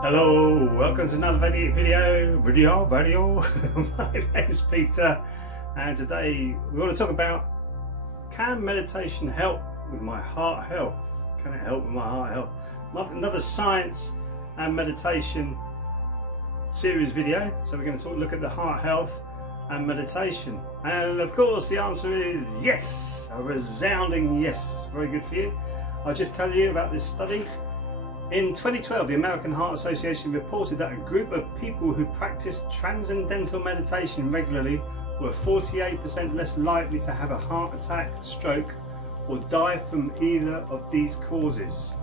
Hello, welcome to another video. My name's Peter, and today we want to talk about, can meditation help with my heart health? Can it help with my heart health? Another science and meditation series video. So we're going to look at the heart health and meditation, and of course the answer is yes, a resounding yes. Very good for you. I'll just tell you about this study. In 2012, the American Heart Association reported that a group of people who practiced transcendental meditation regularly were 48% less likely to have a heart attack, stroke, or die from either of these causes.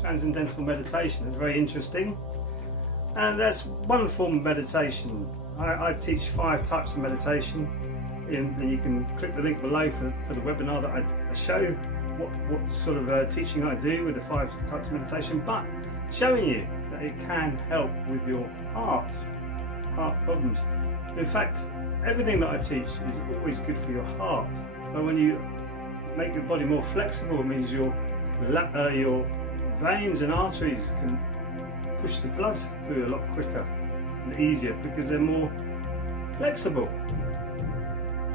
Transcendental meditation is very interesting, and that's one form of meditation. I teach 5 types of meditation, and you can click the link below for the webinar that I show what sort of teaching I do with the 5 types of meditation, but showing you that it can help with your heart problems. In fact, everything that I teach is always good for your heart. So when you make your body more flexible, it means your veins and arteries can push the blood through a lot quicker and easier because they're more flexible.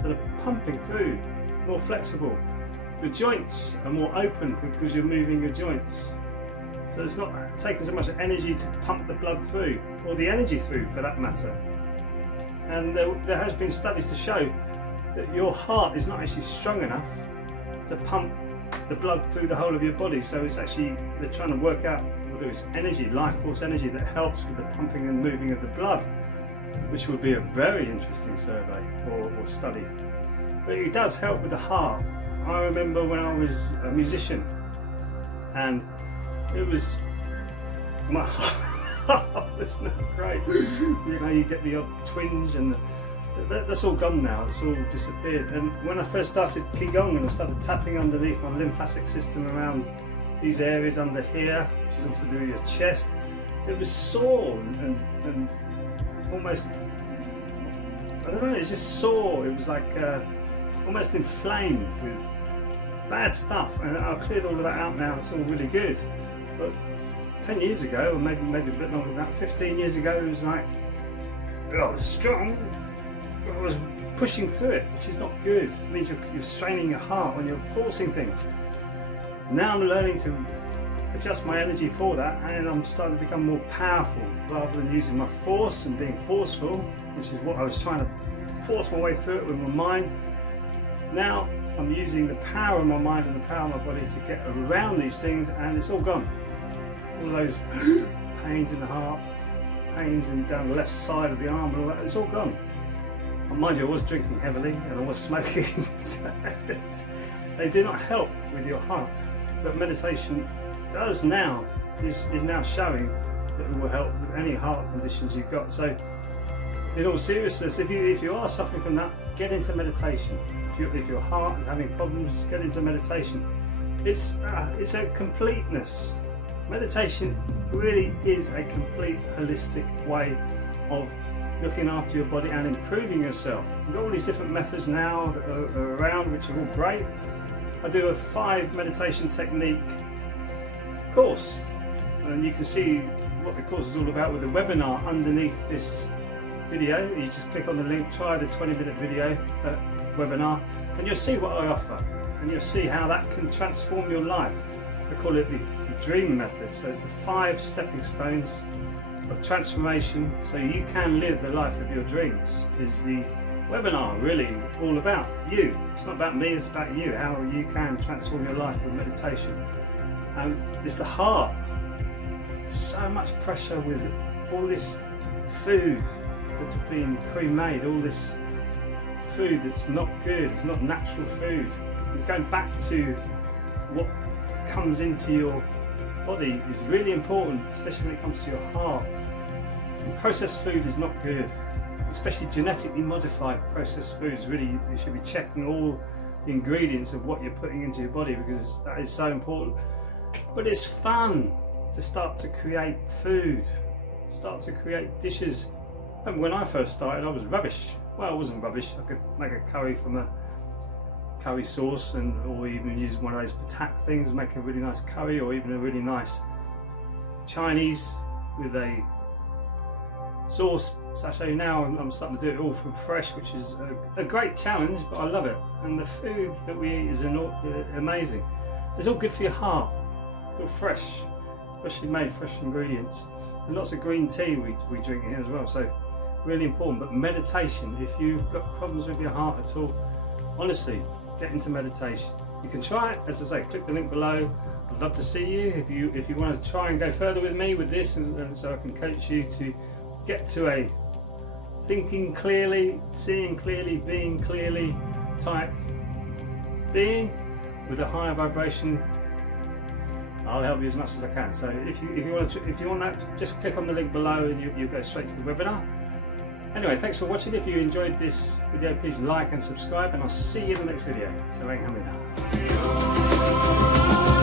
So the pumping through more flexible. The joints are more open because you're moving your joints. So it's not taking so much energy to pump the blood through, or the energy through for that matter. And there has been studies to show that your heart is not actually strong enough to pump the blood through the whole of your body. So it's actually, they're trying to work out whether it's energy, life force energy, that helps with the pumping and moving of the blood, which would be a very interesting survey or study. But it does help with the heart. I remember when I was a musician, and it was, my heart was not great. You know, you get the odd twinge, and that's all gone now. It's all disappeared. And when I first started Qigong and I started tapping underneath my lymphatic system around these areas under here, which is all to do with your chest, it was sore and almost, I don't know, it was just sore. It was like almost inflamed with bad stuff, and I've cleared all of that out now. It's all really good. But 10 years ago, or maybe a bit longer than that, 15 years ago, it was like, I was strong, but I was pushing through it, which is not good. It means you're straining your heart when you're forcing things. Now I'm learning to adjust my energy for that, and I'm starting to become more powerful rather than using my force and being forceful, which is what I was trying to force my way through it with my mind. Now I'm using the power of my mind and the power of my body to get around these things, and it's all gone. All those pains in the heart, pains down the left side of the arm, and all that, it's all gone. And mind you, I was drinking heavily and I was smoking, so they do not help with your heart. But meditation is now showing that it will help with any heart conditions you've got. So in all seriousness, if you are suffering from that, get into meditation. If your heart is having problems, get into meditation. It's a completeness. Meditation really is a complete holistic way of looking after your body and improving yourself. We've got all these different methods now that are around, which are all great. I do a 5 meditation technique course, and you can see what the course is all about with the webinar underneath this video. You just click on the link, try the 20-minute video webinar, and you'll see what I offer, and you'll see how that can transform your life. I call it the dream method. So it's the 5 stepping stones of transformation so you can live the life of your dreams. Is the webinar really all about you? It's not about me, it's about you, how you can transform your life with meditation. And it's the heart. So much pressure with all this food that's been pre-made, all this food that's not good, it's not natural food. And going back to what comes into your body is really important, especially when it comes to your heart. And processed food is not good, especially genetically modified processed foods. Really, you should be checking all the ingredients of what you're putting into your body, because that is so important. But it's fun to start to create food, start to create dishes. And when I first started, I was rubbish. Well, I wasn't rubbish. I could make a curry from a curry sauce, or even use one of those patak things, make a really nice curry, or even a really nice Chinese with a sauce sachet. Now I'm starting to do it all from fresh, which is a great challenge, but I love it. And the food that we eat is amazing. It's all good for your heart, all fresh, freshly made, fresh ingredients, and lots of green tea we drink here as well, so really important. But meditation, if you've got problems with your heart at all, honestly, get into meditation. You can try it, as I say, click the link below. I'd love to see you if you want to try and go further with me with this, and so I can coach you to get to a thinking clearly, seeing clearly, being clearly type being with a higher vibration. I'll help you as much as I can. So if you want that, just click on the link below and you'll go straight to the webinar. Anyway, thanks for watching. If you enjoyed this video, please like and subscribe, and I'll see you in the next video. So hang on with that.